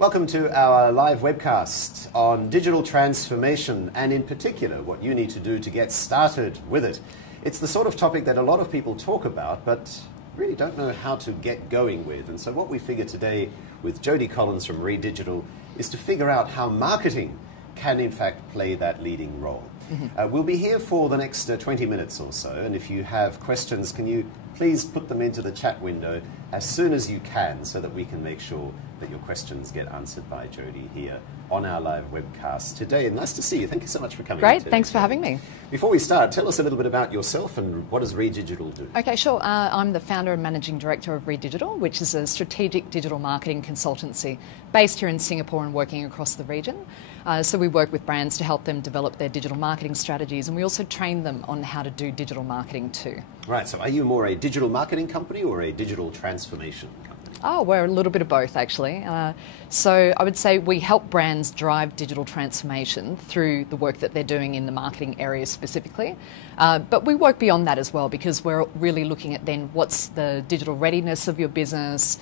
Welcome to our live webcast on digital transformation and in particular what you need to do to get started with it. It's the sort of topic that a lot of people talk about but really don't know how to get going with. And so what we figure today with Jodie Collins from Reed Digital is to figure out how marketing can in fact play that leading role. We'll be here for the next 20 minutes or so, and if you have questions, can you please put them into the chat window as soon as you can so that we can make sure that your questions get answered by Jodie here on our live webcast today. And nice to see you. Thank you so much for coming. Great, thanks for having me. Before we start, tell us a little bit about yourself and what does Reed Digital do? Okay, sure. I'm the founder and managing director of Reed Digital, which is a strategic digital marketing consultancy based here in Singapore and working across the region. So we work with brands to help them develop their digital marketing strategies, and we also train them on how to do digital marketing too. Right, so are you more a digital marketing company or a digital transformation company? Oh, we're a little bit of both, actually. So I would say we help brands drive digital transformation through the work that they're doing in the marketing area specifically. But we work beyond that as well, because we're really looking at then what's the digital readiness of your business.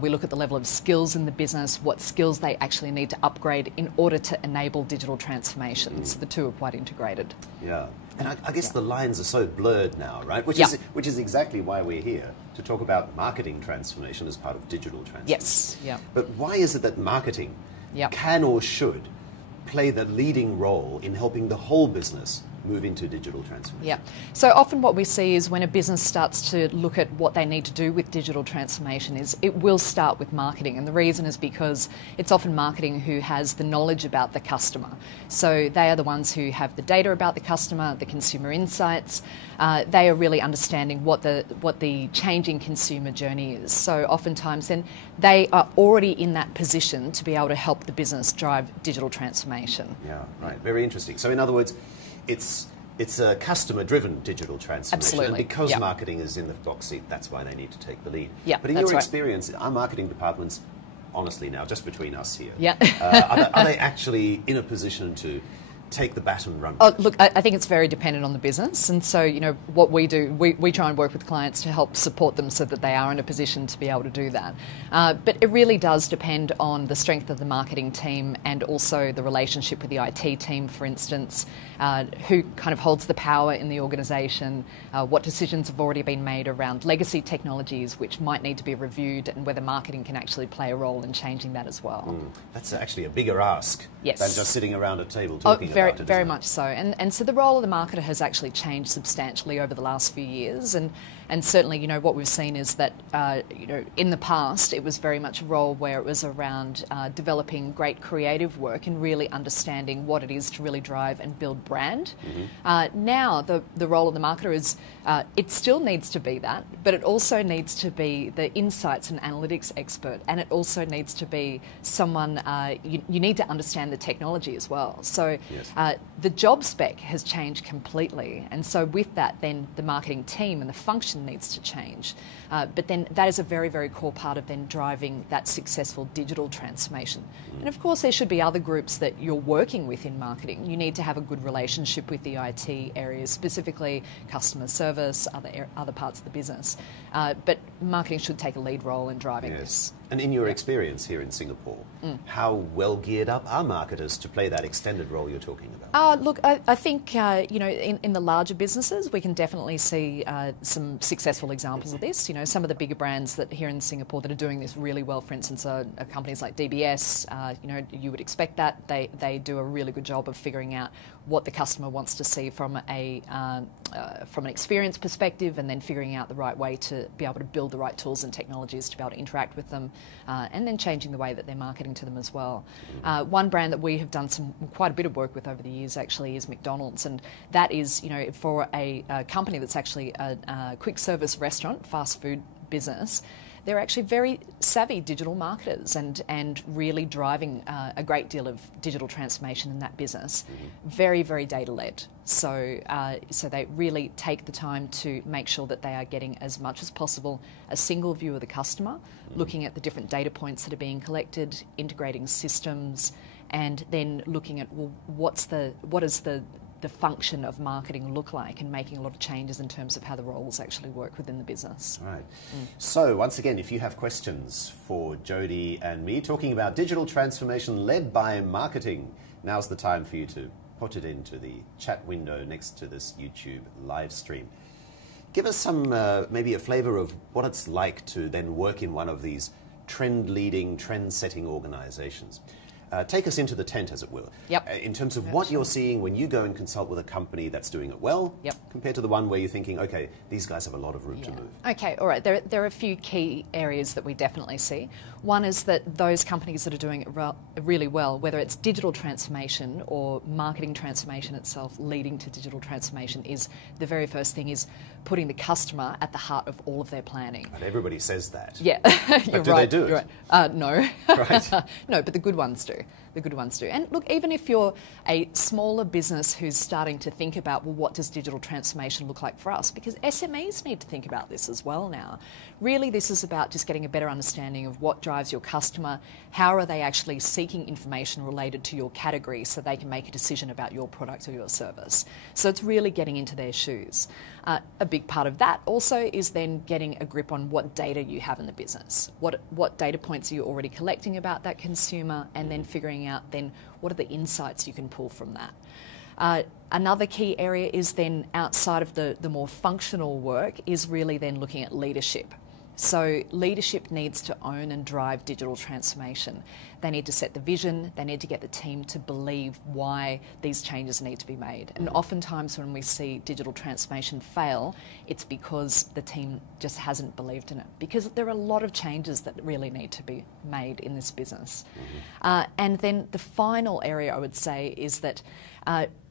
We look at the level of skills in the business, what skills they actually need to upgrade in order to enable digital transformation. So the two are quite integrated. Yeah. And I guess the lines are so blurred now, right? Which is exactly why we're here, to talk about marketing transformation as part of digital transformation. Yes, yeah. But why is it that marketing can or should play the leading role in helping the whole business move into digital transformation? Yeah. So often what we see is when a business starts to look at what they need to do with digital transformation is it will start with marketing. And the reason is because it's often marketing who has the knowledge about the customer. So they are the ones who have the data about the customer, the consumer insights. They are really understanding what the changing consumer journey is. So oftentimes then they are already in that position to be able to help the business drive digital transformation. Yeah, right. Very interesting. So in other words, it's a customer-driven digital transformation. Absolutely. And because marketing is in the box seat, that's why they need to take the lead. Yeah, but in your experience, our marketing departments, honestly now, just between us here, are they actually in a position to take the bat and run? Oh, look, I think it's very dependent on the business. And so, you know, what we do, we try and work with clients to help support them so that they are in a position to be able to do that. But it really does depend on the strength of the marketing team and also the relationship with the IT team, for instance, who kind of holds the power in the organisation, what decisions have already been made around legacy technologies which might need to be reviewed, and whether marketing can actually play a role in changing that as well. That's actually a bigger ask than just sitting around a table talking about it. Very much so. And so the role of the marketer has actually changed substantially over the last few years. And certainly, you know, what we've seen is that, you know, in the past, it was very much a role where it was around developing great creative work and really understanding what it is to really drive and build brand. Now, the role of the marketer is, it still needs to be that, but it also needs to be the insights and analytics expert. And it also needs to be someone, you need to understand the technology as well. So the job spec has changed completely. And so with that, then the marketing team and the function needs to change. But then that is a very, very core part of then driving that successful digital transformation. And of course, there should be other groups that you're working with in marketing. You need to have a good relationship with the IT areas, specifically customer service, other parts of the business. But marketing should take a lead role in driving this. And in your experience here in Singapore, how well geared up are marketers to play that extended role you're talking about? Look, I think, you know, in the larger businesses, we can definitely see some successful examples of this. You know, some of the bigger brands that here in Singapore that are doing this really well, for instance, are companies like DBS. You know, you would expect that. They do a really good job of figuring out what the customer wants to see from an experience perspective, and then figuring out the right way to be able to build the right tools and technologies to be able to interact with them, and then changing the way that they're marketing to them as well. One brand that we have done quite a bit of work with over the years actually is McDonald's, and that is, you know, for a company that's actually a quick service restaurant, fast food business. They're actually very savvy digital marketers and really driving a great deal of digital transformation in that business. Very, very data-led. So they really take the time to make sure that they are getting as much as possible a single view of the customer, looking at the different data points that are being collected, integrating systems, and then looking at, well, what is the the function of marketing look like, and making a lot of changes in terms of how the roles actually work within the business. Right. So once again, if you have questions for Jodie and me talking about digital transformation led by marketing, now's the time for you to put it into the chat window next to this YouTube live stream. Give us some, maybe a flavour of what it's like to then work in one of these trend-leading, trend-setting organisations. Take us into the tent, as it were, in terms of what you're seeing when you go and consult with a company that's doing it well, compared to the one where you're thinking, okay, these guys have a lot of room to move. Okay, all right. There are a few key areas that we definitely see. One is that those companies that are doing it really well, whether it's digital transformation or marketing transformation itself leading to digital transformation, is the very first thing is putting the customer at the heart of all of their planning. And everybody says that. Yeah, but do they do it? Right. No. Right. No, but the good ones do. The good ones do. And look, even if you're a smaller business who's starting to think about, well, what does digital transformation look like for us? Because SMEs need to think about this as well now. Really, this is about just getting a better understanding of what drives your customer, how are they actually seeking information related to your category so they can make a decision about your product or your service. So it's really getting into their shoes. A big part of that also is then getting a grip on what data you have in the business. What data points are you already collecting about that consumer, and then figuring out then what are the insights you can pull from that. Another key area is then outside of the more functional work is really then looking at leadership. So leadership needs to own and drive digital transformation. They need to set the vision, they need to get the team to believe why these changes need to be made. And oftentimes when we see digital transformation fail, it's because the team just hasn't believed in it. Because there are a lot of changes that really need to be made in this business. And then the final area I would say is that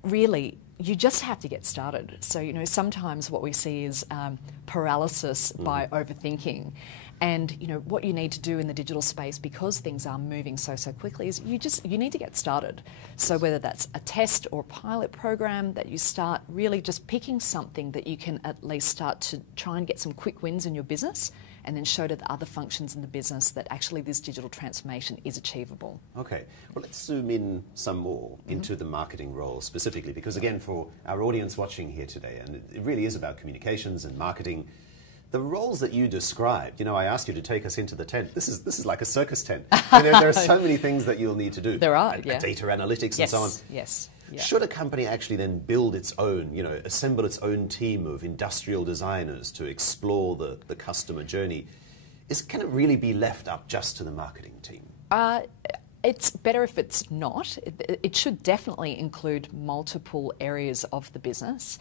really you just have to get started. So, you know, sometimes what we see is paralysis by overthinking. And, you know, what you need to do in the digital space, because things are moving so quickly, is you need to get started. So whether that's a test or a pilot program, that you start really just picking something that you can at least start to try and get some quick wins in your business, and then show to the other functions in the business that actually this digital transformation is achievable. Okay, well, let's zoom in some more into the marketing role specifically, because again, for our audience watching here today, and it really is about communications and marketing, the roles that you described, you know, I asked you to take us into the tent. This is like a circus tent. You know, there are so many things that you'll need to do. There are, data analytics and so on. Yes. Yeah. Should a company actually then build its own, you know, assemble its own team of industrial designers to explore the customer journey? Can it really be left up just to the marketing team? It's better if it's not. It should definitely include multiple areas of the business.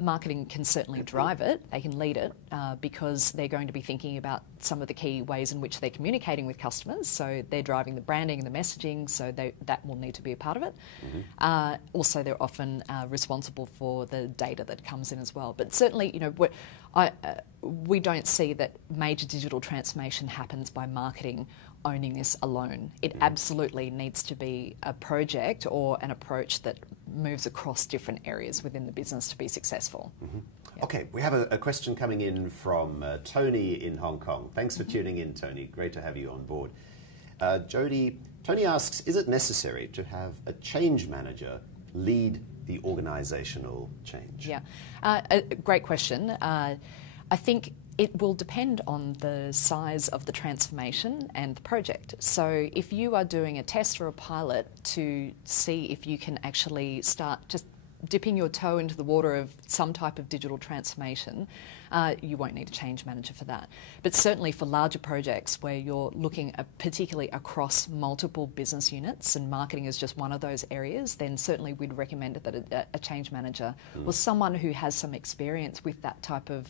Marketing can certainly drive it, they can lead it, because they're going to be thinking about some of the key ways in which they're communicating with customers. So they're driving the branding and the messaging, so that will need to be a part of it. Also, they're often responsible for the data that comes in as well. But certainly, you know, we don't see that major digital transformation happens by marketing owning this alone. It absolutely needs to be a project or an approach that moves across different areas within the business to be successful. Yep. Okay, we have a question coming in from Tony in Hong Kong. Thanks for tuning in, Tony. Great to have you on board. Jodie, Tony asks, is it necessary to have a change manager lead the organisational change? Yeah, a great question. I think it will depend on the size of the transformation and the project. So if you are doing a test or a pilot to see if you can actually start just dipping your toe into the water of some type of digital transformation, you won't need a change manager for that. But certainly for larger projects where you're looking at particularly across multiple business units, and marketing is just one of those areas, then certainly we'd recommend that a change manager or someone who has some experience with that type of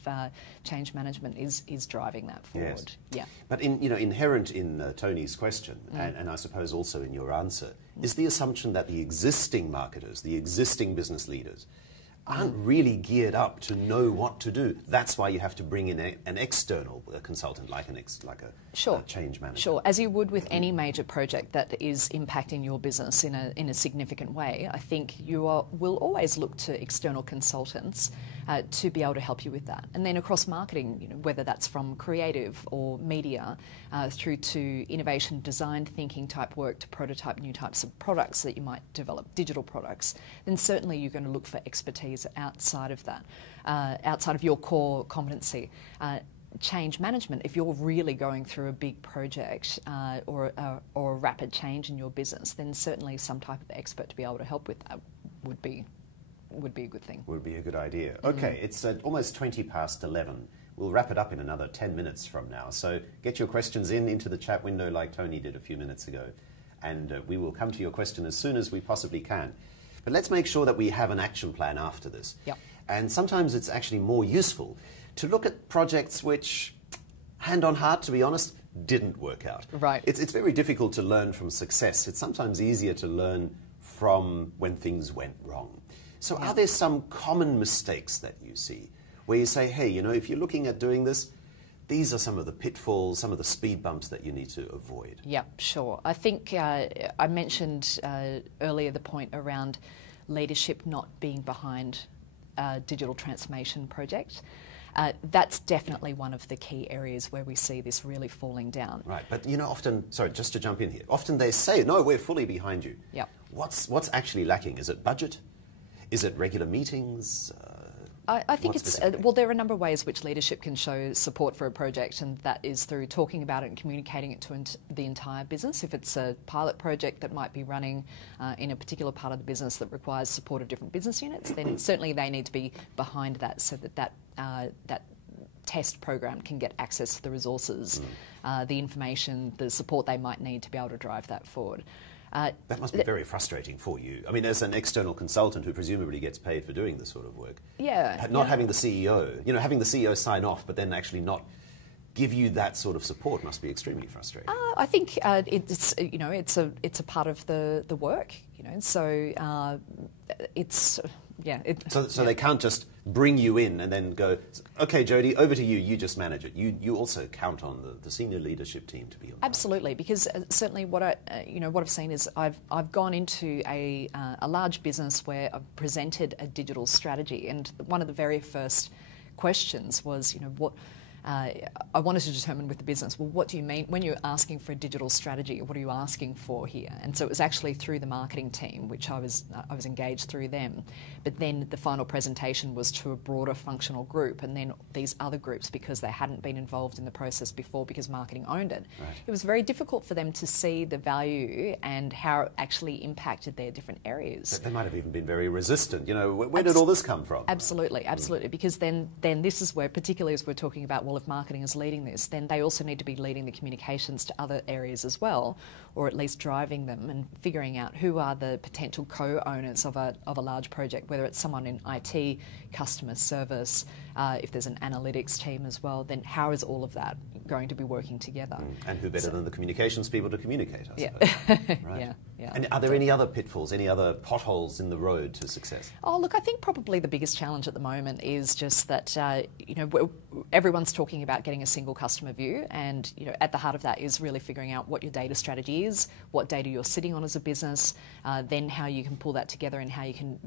change management is driving that forward. Yes. Yeah. But inherent in Tony's question, and I suppose also in your answer, is the assumption that the existing marketers, the existing business leaders, aren't really geared up to know what to do. That's why you have to bring in an external consultant, like a change manager. Sure, as you would with any major project that is impacting your business in a significant way. I think you will always look to external consultants to be able to help you with that. And then across marketing, whether that's from creative or media, through to innovation, design thinking type work, to prototype new types of products that you might develop, digital products, then certainly you're going to look for expertise outside of that, outside of your core competency. Change management, if you're really going through a big project or a rapid change in your business, then certainly some type of expert to be able to help with that would be a good thing. Would be a good idea. Okay, it's almost 20 past 11. We'll wrap it up in another 10 minutes from now. So get your questions into the chat window like Tony did a few minutes ago. And we will come to your question as soon as we possibly can. But let's make sure that we have an action plan after this. Yep. And sometimes it's actually more useful to look at projects which, hand on heart, to be honest, didn't work out. Right. It's very difficult to learn from success. It's sometimes easier to learn from when things went wrong. So are there some common mistakes that you see where you say, hey, if you're looking at doing this, these are some of the pitfalls, some of the speed bumps that you need to avoid? Yeah, sure. I think I mentioned earlier the point around leadership not being behind a digital transformation project. That's definitely one of the key areas where we see this really falling down. Right, but often, sorry, just to jump in here, often they say, no, we're fully behind you. Yep. What's actually lacking? Is it budget? Is it regular meetings? I think it's, well, there are a number of ways which leadership can show support for a project, and that is through talking about it and communicating it to the entire business. If it's a pilot project that might be running in a particular part of the business that requires support of different business units, then certainly they need to be behind that so that that test program can get access to the resources, the information, the support they might need to be able to drive that forward. That must be very frustrating for you. I mean, as an external consultant who presumably gets paid for doing this sort of work, not having the CEO, having the CEO sign off, but then actually not give you that sort of support must be extremely frustrating. I think it's a part of the work, so it's. So they can't just bring you in and then go, okay, Jodie, over to you, you just manage it. You also count on the senior leadership team to be on. Absolutely, because certainly what I've seen is I've gone into a large business where I've presented a digital strategy, and one of the very first questions was, what I wanted to determine with the business, well, what do you mean when you're asking for a digital strategy? What are you asking for here? And so it was actually through the marketing team, which I was engaged through them. But then the final presentation was to a broader functional group, and then these other groups, because they hadn't been involved in the process before because marketing owned it. Right. It was very difficult for them to see the value and how it actually impacted their different areas. They might have even been very resistant. Where did all this come from? Absolutely, absolutely. Because then this is where, particularly as we're talking about, well, if marketing is leading this, then they also need to be leading the communications to other areas as well, or at least driving them and figuring out who are the potential co-owners of a large project, whether it's someone in IT, customer service, if there's an analytics team as well, then how is all of that going to be working together? And who better than the communications people to communicate, I suppose. Right. Yeah. And are there any other pitfalls, any other potholes in the road to success? Oh, look, I think probably the biggest challenge at the moment is just that, everyone's talking about getting a single customer view, and, at the heart of that is really figuring out what your data strategy is, what data you're sitting on as a business, then how you can pull that together and how you can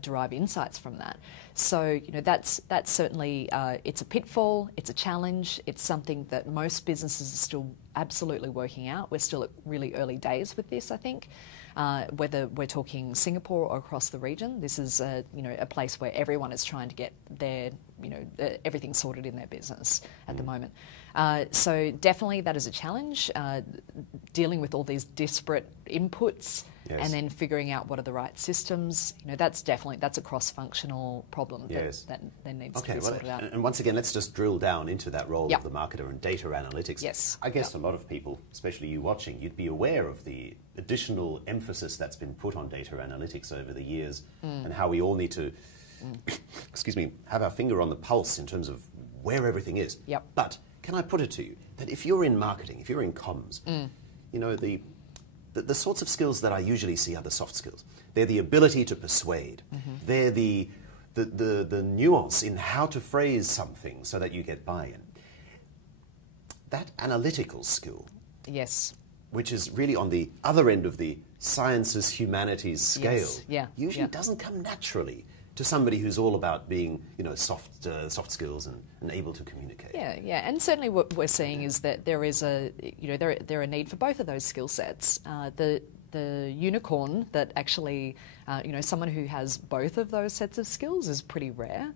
derive insights from that. So, that's certainly, it's a pitfall, it's a challenge, it's something that most businesses are still absolutely working out. We're still at really early days with this, I think. Whether we're talking Singapore or across the region, this is a place where everyone is trying to get their everything sorted in their business at the moment. So definitely that is a challenge. Dealing with all these disparate inputs. Yes. And then figuring out what are the right systems, that's a cross-functional problem that needs to be sorted out. And once again, let's just drill down into that role of the marketer and data analytics. Yes. I guess a lot of people, especially you watching, you'd be aware of the additional emphasis that's been put on data analytics over the years and how we all need to, have our finger on the pulse in terms of where everything is. Yep. But can I put it to you that if you're in marketing, if you're in comms, the sorts of skills that I usually see are the soft skills. They're the ability to persuade. They're the the nuance in how to phrase something so that you get buy-in. That analytical skill, Yes. which is really on the other end of the sciences, humanities scale, Yes. Yeah. usually Yeah. doesn't come naturally to somebody who's all about being, soft skills and able to communicate. Yeah, yeah, and certainly what we're seeing is that there is there are a need for both of those skill sets. The unicorn that actually, someone who has both of those sets of skills is pretty rare.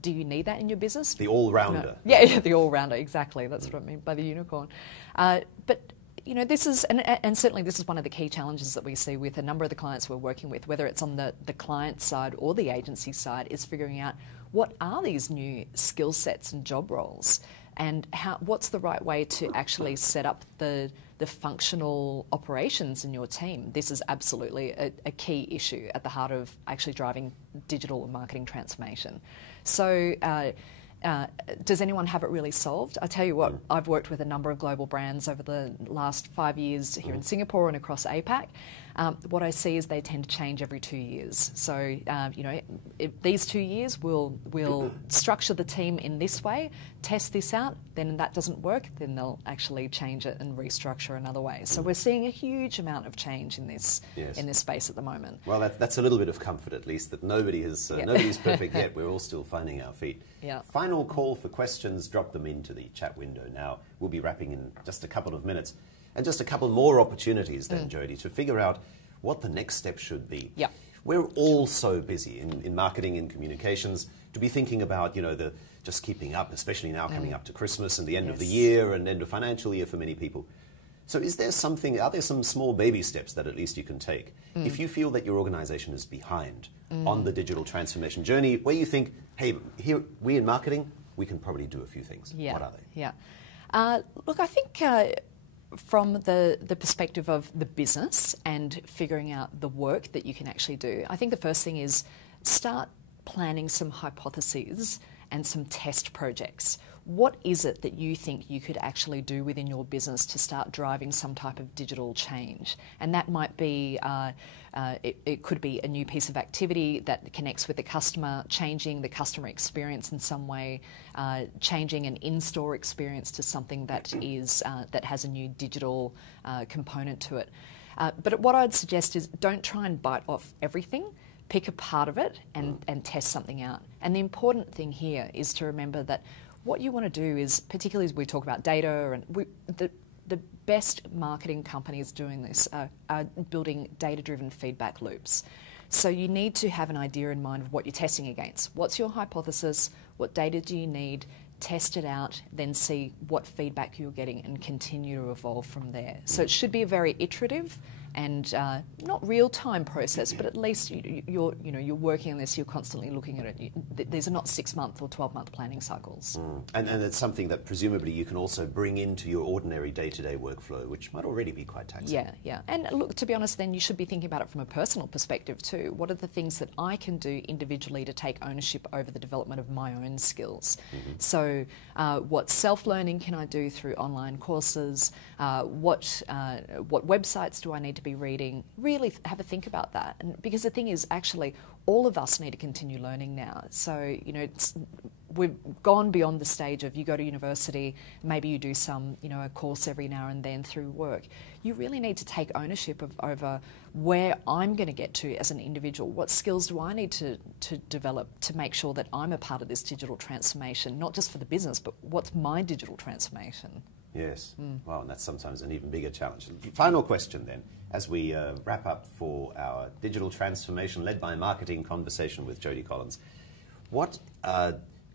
Do you need that in your business? The all-rounder. No. Yeah, the all-rounder, exactly. That's what I mean by the unicorn. But this is, and certainly this is one of the key challenges that we see with a number of the clients we're working with, whether it's on the client side or the agency side, is figuring out what are these new skill sets and job roles, and what's the right way to actually set up the functional operations in your team. This is absolutely a key issue at the heart of actually driving digital and marketing transformation. So does anyone have it really solved? I tell you what, I've worked with a number of global brands over the last 5 years here in Singapore and across APAC. What I see is they tend to change every 2 years. So, if these 2 years we'll structure the team in this way, test this out, then that doesn't work, then they'll actually change it and restructure another way. So we're seeing a huge amount of change in this space at the moment. Well, that's a little bit of comfort, at least, that nobody's perfect yet. We're all still finding our feet. Yeah. Final call for questions. Drop them into the chat window now. We'll be wrapping in just a couple of minutes. And just a couple more opportunities then, Jodie, to figure out what the next step should be. Yeah. We're all so busy in marketing and communications to be thinking about, just keeping up, especially now coming up to Christmas and the end of the year and end of financial year for many people. So are there some small baby steps that at least you can take if you feel that your organization is behind on the digital transformation journey, where you think, hey, here, we in marketing, we can probably do a few things. Yeah. What are they? Yeah. Look, I think from the perspective of the business and figuring out the work that you can actually do, I think the first thing is start planning some hypotheses and some test projects. What is it that you think you could actually do within your business to start driving some type of digital change? And that might be, it could be a new piece of activity that connects with the customer, changing the customer experience in some way, changing an in-store experience to something that is that has a new digital component to it. But what I'd suggest is don't try and bite off everything. Pick a part of it and test something out. And the important thing here is to remember that what you want to do is, particularly as we talk about data, and the best marketing companies doing this are building data-driven feedback loops. So you need to have an idea in mind of what you're testing against. What's your hypothesis? What data do you need? Test it out, then see what feedback you're getting and continue to evolve from there. So it should be a very iterative and not real-time process, but at least you're working on this. You're constantly looking at it. These are not 6-month or 12-month planning cycles. And it's something that presumably you can also bring into your ordinary day-to-day workflow, which might already be quite taxing. Yeah, yeah. And look, to be honest, then you should be thinking about it from a personal perspective too. What are the things that I can do individually to take ownership over the development of my own skills? So what self-learning can I do through online courses? What websites do I need to be reading? Really have a think about that. And because the thing is, actually, all of us need to continue learning now. So, we've gone beyond the stage of you go to university, maybe you do some, a course every now and then through work. You really need to take ownership over where I'm going to get to as an individual. What skills do I need to develop to make sure that I'm a part of this digital transformation, not just for the business, but what's my digital transformation? Yes. Well, and that's sometimes an even bigger challenge. Final question then, as we wrap up for our digital transformation led by marketing conversation with Jodie Collins. What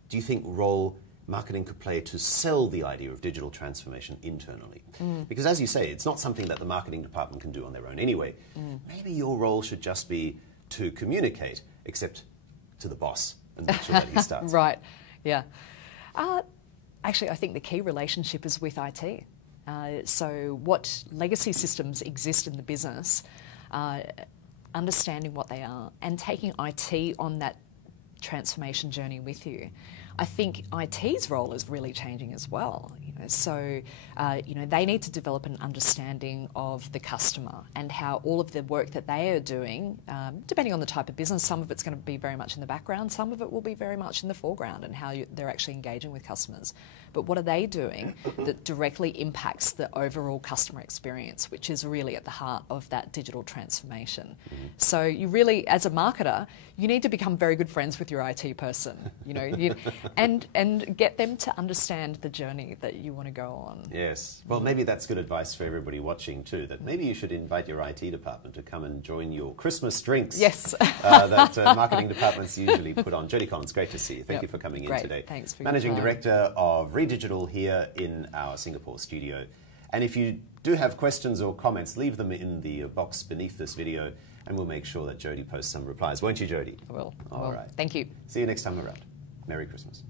do you think role marketing could play to sell the idea of digital transformation internally? Because as you say, it's not something that the marketing department can do on their own anyway. Maybe your role should just be to communicate, except to the boss, and make sure that he starts. Right, yeah. Actually, I think the key relationship is with IT. So what legacy systems exist in the business, understanding what they are and taking IT on that transformation journey with you. I think IT's role is really changing as well. So, they need to develop an understanding of the customer and how all of the work that they are doing, depending on the type of business, some of it's going to be very much in the background, some of it will be very much in the foreground, and how they're actually engaging with customers. But what are they doing that directly impacts the overall customer experience, which is really at the heart of that digital transformation? So you really, as a marketer, you need to become very good friends with your IT person, and get them to understand the journey that you want to go on. Yes. Well, maybe that's good advice for everybody watching too, that maybe you should invite your IT department to come and join your Christmas drinks. Yes. That marketing departments usually put on. Jodie Collins, great to see you. Thank you for coming in today. Thanks for Managing Director of Redigital here in our Singapore studio. And if you do have questions or comments, leave them in the box beneath this video, and we'll make sure that Jodie posts some replies. Won't you, Jodie? I will. All right. Thank you. See you next time around. Merry Christmas.